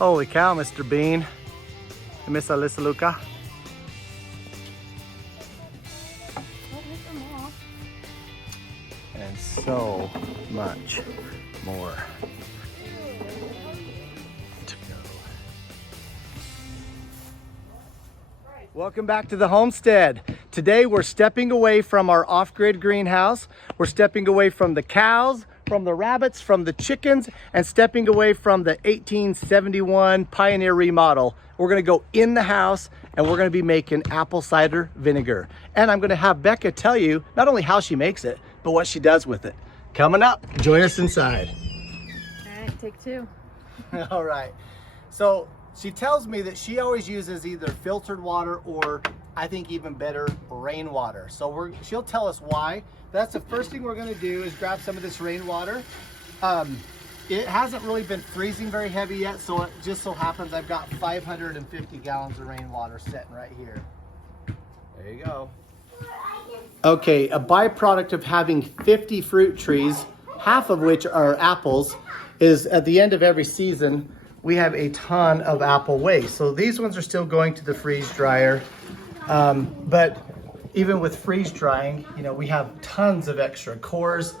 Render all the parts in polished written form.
Holy cow, Mr. Bean and Miss Alyssa Luca. And so much more to go. Welcome back to the homestead. Today we're stepping away from our off-grid greenhouse. We're stepping away from the cows, from the rabbits, from the chickens, and stepping away from the 1871 Pioneer remodel. We're gonna go in the house and we're gonna be making apple cider vinegar. And I'm gonna have Becca tell you not only how she makes it, but what she does with it. Coming up, join us inside. All right, take two. All right, so she tells me that she always uses either filtered water or I think even better, rainwater. So she'll tell us why. That's the first thing we're gonna do is grab some of this rainwater. It hasn't really been freezing very heavy yet, so it just so happens I've got 550 gallons of rainwater sitting right here. There you go. Okay, a byproduct of having 50 fruit trees, half of which are apples, is at the end of every season, we have a ton of apple waste. So these ones are still going to the freeze dryer. But even with freeze drying, you know, we have tons of extra cores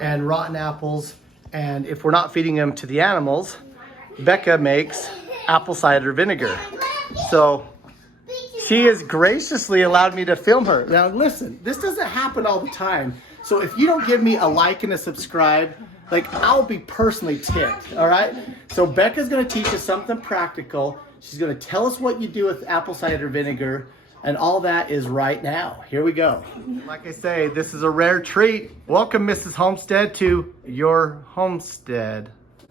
and rotten apples. And if we're not feeding them to the animals, Becca makes apple cider vinegar. So she has graciously allowed me to film her. Now listen, this doesn't happen all the time. So if you don't give me a like and a subscribe, like I'll be personally ticked, all right? So Becca's gonna teach us something practical. She's gonna tell us what you do with apple cider vinegar, and all that is right now. Here we go. Like I say, this is a rare treat. Welcome, Mrs. Homestead, to your homestead.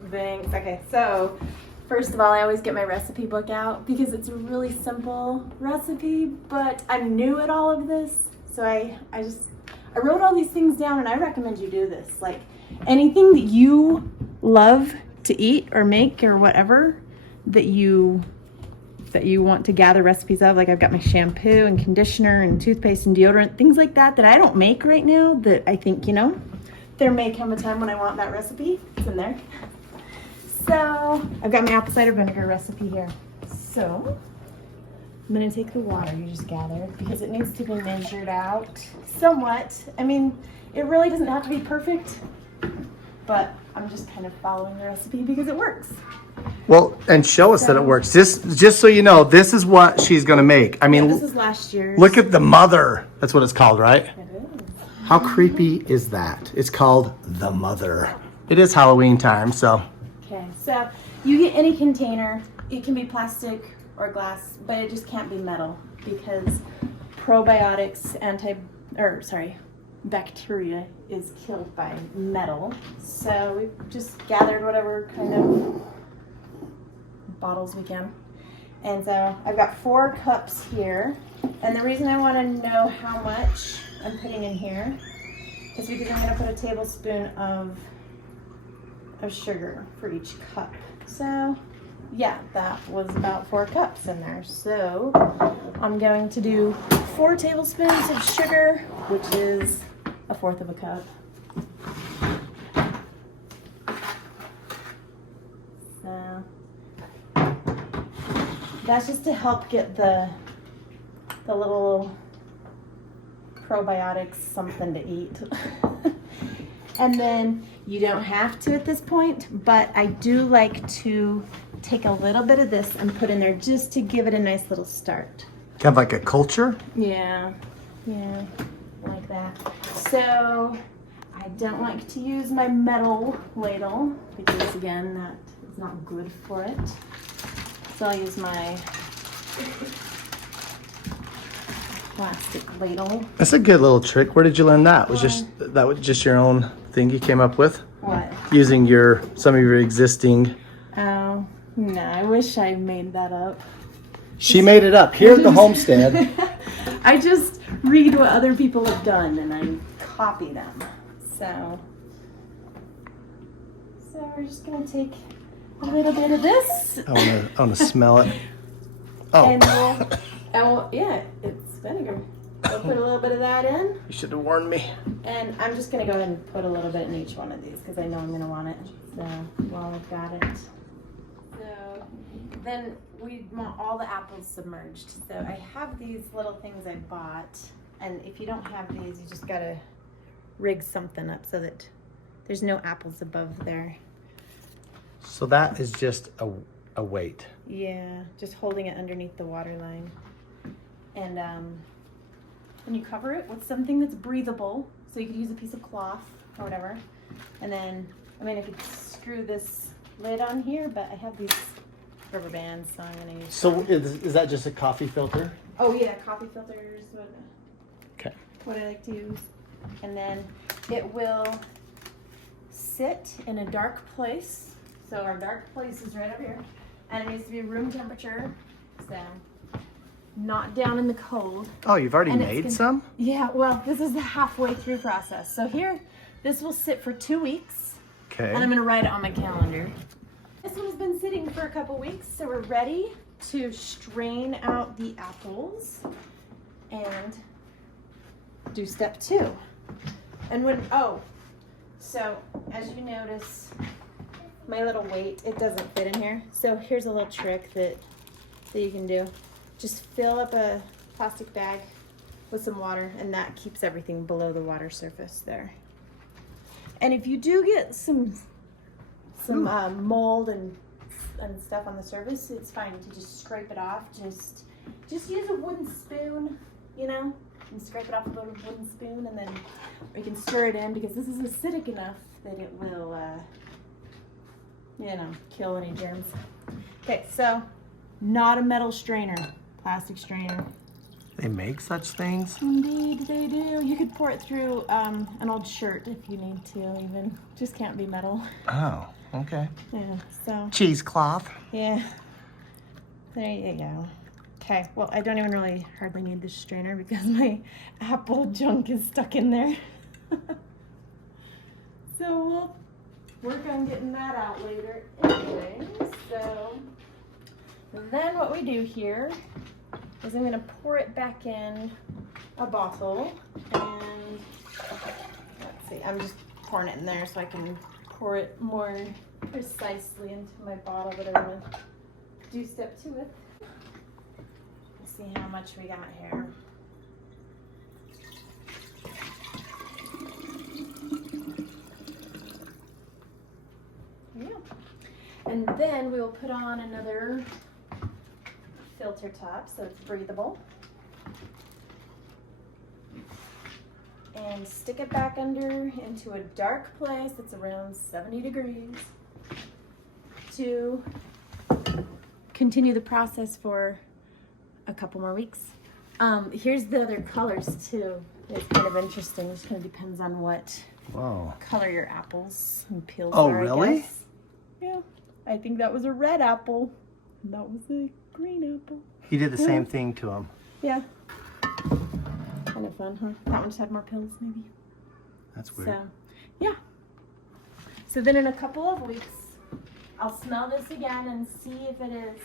Thanks. Okay, so first of all, I always get my recipe book out because it's a really simple recipe, but I'm new at all of this. So I wrote all these things down and I recommend you do this. Like anything that you love to eat or make or whatever that you want to gather recipes of, like I've got my shampoo and conditioner and toothpaste and deodorant, things like that I don't make right now that I think, you know, there may come a time when I want that recipe. It's in there. So I've got my apple cider vinegar recipe here. So I'm gonna take the water you just gathered because it needs to be measured out somewhat. I mean, it really doesn't have to be perfect, but I'm just kind of following the recipe because it works. Well, and show us that it works. Just so you know, this is what she's gonna make. I mean, yeah, this is last year's. Look at the mother. That's what it's called, right? It is. How creepy is that? It's called the mother. It is Halloween time, so. Okay, so you get any container. It can be plastic or glass, but it just can't be metal because probiotics, bacteria is killed by metal. So we've just gathered whatever kind of bottles we can. And so I've got 4 cups here. And the reason I want to know how much I'm putting in here is because I'm going to put a tablespoon of sugar for each cup. So yeah, that was about 4 cups in there. So I'm going to do 4 tablespoons of sugar, which is 1/4 of a cup. So that's just to help get the little probiotics something to eat. And then you don't have to at this point, but I do like to take a little bit of this and put in there just to give it a nice little start. Kind of like a culture? Yeah, like that. So I don't like to use my metal ladle because again, that is not good for it. So I'll use my plastic ladle. That's a good little trick. Where did you learn that? Was just your own thing you came up with? What? Using some of your existing. Oh, no, I wish I made that up. She made it up here at the homestead. I just read what other people have done and I copy them. So we're just gonna take a little bit of this. I wanna smell it. Oh. And yeah, it's vinegar. We'll put a little bit of that in. You should have warned me. And I'm just gonna go ahead and put a little bit in each one of these because I know I'm gonna want it. So while I've got it. So then we want all the apples submerged. So I have these little things I bought, and if you don't have these, you just gotta rig something up so that there's no apples above there. So that is just a weight. Yeah, just holding it underneath the water line. And then you cover it with something that's breathable. So you could use a piece of cloth or whatever. And then, I mean, I could screw this lid on here, but I have these rubber bands, so I'm gonna use So them. is that just a coffee filter? Oh yeah, coffee filters, Okay. what I like to use. And then it will sit in a dark place. So our dark place is right up here. And it needs to be room temperature, so not down in the cold. Oh, you've already And it's made gonna- some? Yeah, well, this is the halfway through process. So here, this will sit for 2 weeks, Okay. and I'm gonna write it on my calendar. This one's been sitting for a couple weeks, so we're ready to strain out the apples and do step 2. And so as you notice, my little weight, it doesn't fit in here. So here's a little trick that you can do. Just fill up a plastic bag with some water, and that keeps everything below the water surface there. And if you do get some mold and stuff on the surface, it's fine to just scrape it off. Just use a wooden spoon, you know, and scrape it off with a wooden spoon, and then we can stir it in because this is acidic enough that it will, you know, kill any germs. Okay, so not a metal strainer, plastic strainer. They make such things? Indeed, they do. You could pour it through an old shirt if you need to, even. Just can't be metal. Oh, okay. Yeah, so, Cheesecloth. yeah. There you go. Okay, well, I don't even really hardly need this strainer because my apple junk is stuck in there. So we'll work on getting that out later anyway. So then what we do here is I'm going to pour it back in a bottle, and let's see, I'm just pouring it in there so I can pour it more precisely into my bottle that I'm going to do step 2 with. Let's see how much we got here. Yeah. And then we will put on another filter top so it's breathable. And stick it back under into a dark place that's around 70 degrees to continue the process for a couple more weeks. Here's the other colors too. It's kind of interesting. It just kind of depends on what Whoa. color your apples and peels Oh, are, I really? guess. Yeah. I think that was a red apple. And that was a green apple. You did the same thing to them. Yeah. Kind of fun, huh? That one just had more pills, maybe. That's weird. So, yeah. So then in a couple of weeks, I'll smell this again and see if it is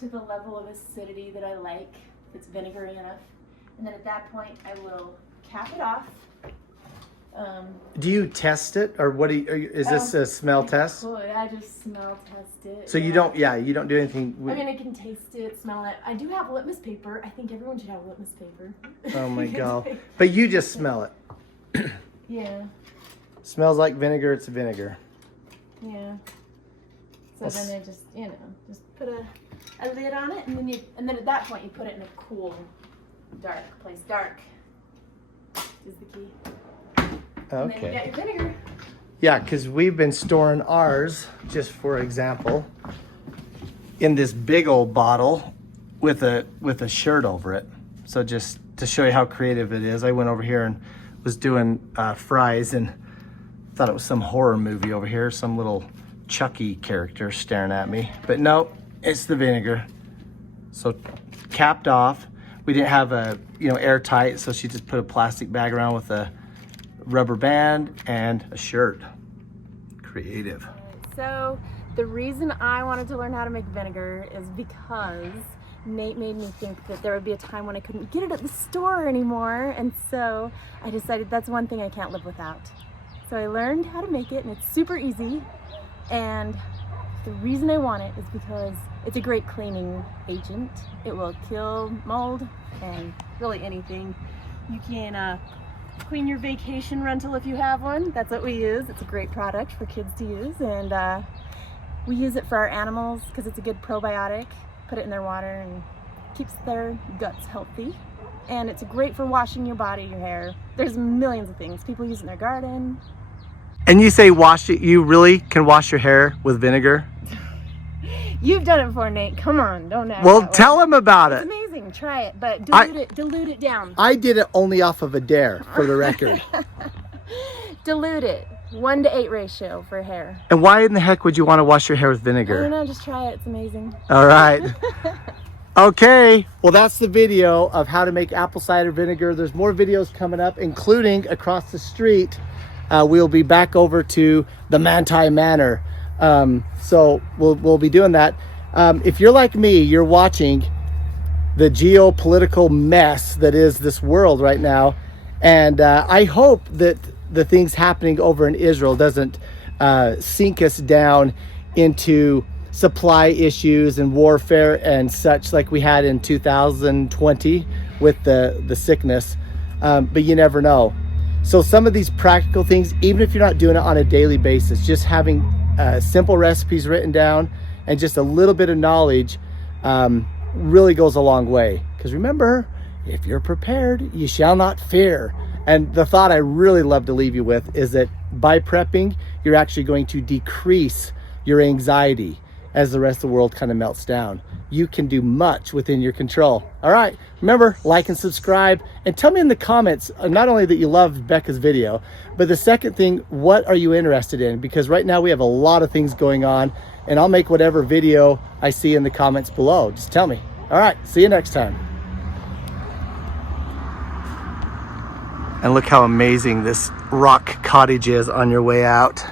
to the level of acidity that I like, if it's vinegary enough. And then at that point, I will cap it off. Do you test it, or what do you, is this a smell test? Good. I just smell test it. So you don't do anything with, I mean, I can taste it, smell it. I do have litmus paper. I think everyone should have litmus paper. oh my god. But you just smell it. Yeah, Smells like vinegar, it's vinegar. yeah. So then I just, you know, just put a lid on it, and then at that point you put it in a cool, dark place. Dark is the key. And then you Okay. got your vinegar. Yeah, because we've been storing ours, just for example, in this big old bottle with a shirt over it. So just to show you how creative it is, I went over here and was doing fries and thought it was some horror movie over here, some little Chucky character staring at me. But nope, it's the vinegar. So capped off. We didn't have a, airtight, so she just put a plastic bag around with a rubber band and a shirt. Creative. So the reason I wanted to learn how to make vinegar is because Nate made me think that there would be a time when I couldn't get it at the store anymore, and so I decided that's one thing I can't live without. So I learned how to make it, and it's super easy, and the reason I want it is because it's a great cleaning agent. It will kill mold and really anything. You can clean your vacation rental if you have one. That's what we use. It's a great product for kids to use, and we use it for our animals because it's a good probiotic. Put it in their water and keeps their guts healthy. And it's great for washing your body, your hair. There's millions of things. People use it in their garden. And you say wash it, you really can wash your hair with vinegar? You've done it before, Nate. Come on, don't act Well, that way. tell him about It's it. amazing. Try it, but dilute it down. I did it only off of a dare, for the record. Dilute it. 1-to-8 ratio for hair. And why in the heck would you want to wash your hair with I don't vinegar? know, just try it. It's amazing. All right. Okay, well that's the video of how to make apple cider vinegar. There's more videos coming up, including across the street. We'll be back over to the Manti Manor. So we'll be doing that. If you're like me, you're watching the geopolitical mess that is this world right now. And I hope that the things happening over in Israel doesn't sink us down into supply issues and warfare and such like we had in 2020 with the sickness. But you never know. So some of these practical things, even if you're not doing it on a daily basis, just having simple recipes written down and just a little bit of knowledge really goes a long way. Because remember, if you're prepared, you shall not fear. And the thought I really love to leave you with is that by prepping, you're actually going to decrease your anxiety as the rest of the world kind of melts down. You can do much within your control. All right, remember, like and subscribe, and tell me in the comments, not only that you loved Becca's video, but the second thing, what are you interested in? Because right now we have a lot of things going on, and I'll make whatever video I see in the comments below. Just tell me. All right, see you next time. And look how amazing this rock cottage is on your way out.